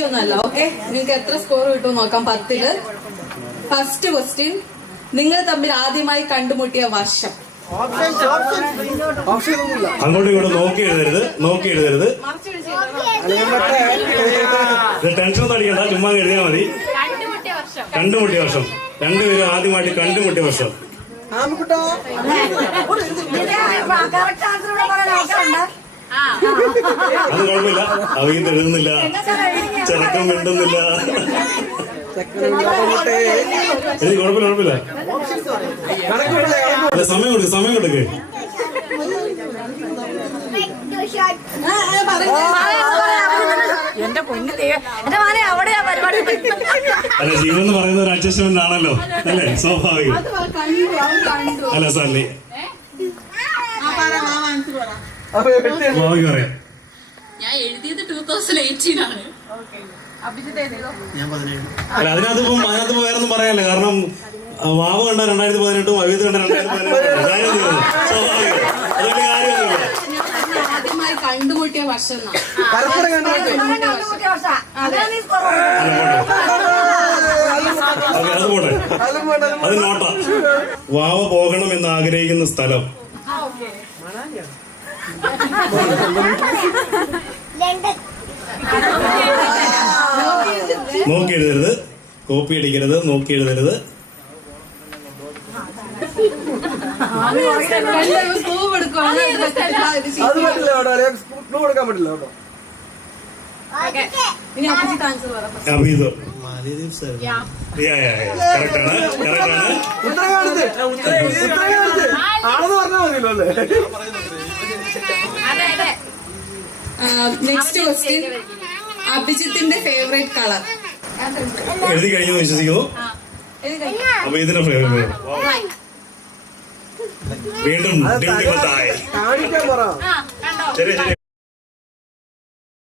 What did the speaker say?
നോക്കിയൊന്നല്ല. Okay, നിങ്ങൾക്ക് എത്ര score കിട്ടും നോക്കാം 10-ല്. ഫസ്റ്റ് ക്വസ്റ്റ്യൻ, നിങ്ങൾ തമ്മിൽ ആദ്യമായി കണ്ടുമുട്ടിയ വർഷം. അങ്ങോട്ടും ഇങ്ങോട്ടും നോക്കി എഴുതരുത്, നോക്കി എഴുതരുത്. ടെൻഷൻ ഒന്നും അടിക്കണ്ട, ചുമ്മാ എഴുതിയാൽ മതി. കണ്ടുമുട്ടിയ വർഷം, രണ്ടുപേരും ആദ്യമായിട്ട് കണ്ടുമുട്ടിയ വർഷം. അത് കുഴപ്പമില്ല, അവയും എഴുതുന്നില്ല, ചെറുക്കം മിണ്ടുന്നില്ല. കുഴപ്പമില്ല. സമയം കൊടുക്ക്, സമയം കൊടുക്ക്. എന്റെ പൊന്നു എന്റെ മോനെ അവിടെയാ പരിപാടി. അല്ല, ജീവൻ എന്ന് പറയുന്നത് ഒരു അഡ്ജസ്റ്റ്മെന്റ് ആണല്ലോ, അല്ലേ? സ്വാഭാവികം അല്ല സാറിന് സ്വാഭാവികം പറയാം. ഞാൻ എഴുതിയത് 2018 ആണ്. അല്ല, അതിനകത്തിപ്പോ വേറൊന്നും പറയാനല്ല. കാരണം വാവ് കണ്ട 2018, അവീത് കണ്ട 2018. സ്വാഭാവികം, അതുകൊണ്ട് കാര്യമൊന്നുമില്ല. ആദ്യമായി കണ്ടുമുട്ടിയ വർഷം. അത് പോട്ടെ, അത് നോട്ട. വാവ പോകണം എന്ന് ആഗ്രഹിക്കുന്ന സ്ഥലം. നോക്കി എഴുതരുത്, കോപ്പി അടിക്കരുത്, നോക്കി എഴുതരുത്. അഭിതോ കറക്റ്റാണ്, കറക്റ്റാണ്. നെക്സ്റ്റ് ക്വസ്റ്റ്യൻ, അഭിജിത്തിന്റെ ഫേവറേറ്റ് കളർ. എഴുതി കഴിഞ്ഞു വിശ്വസിക്കുന്നു. അപ്പൊ ഇതിന്റെ ഫേവറേറ്റ് വീണ്ടും ശരി ശരി.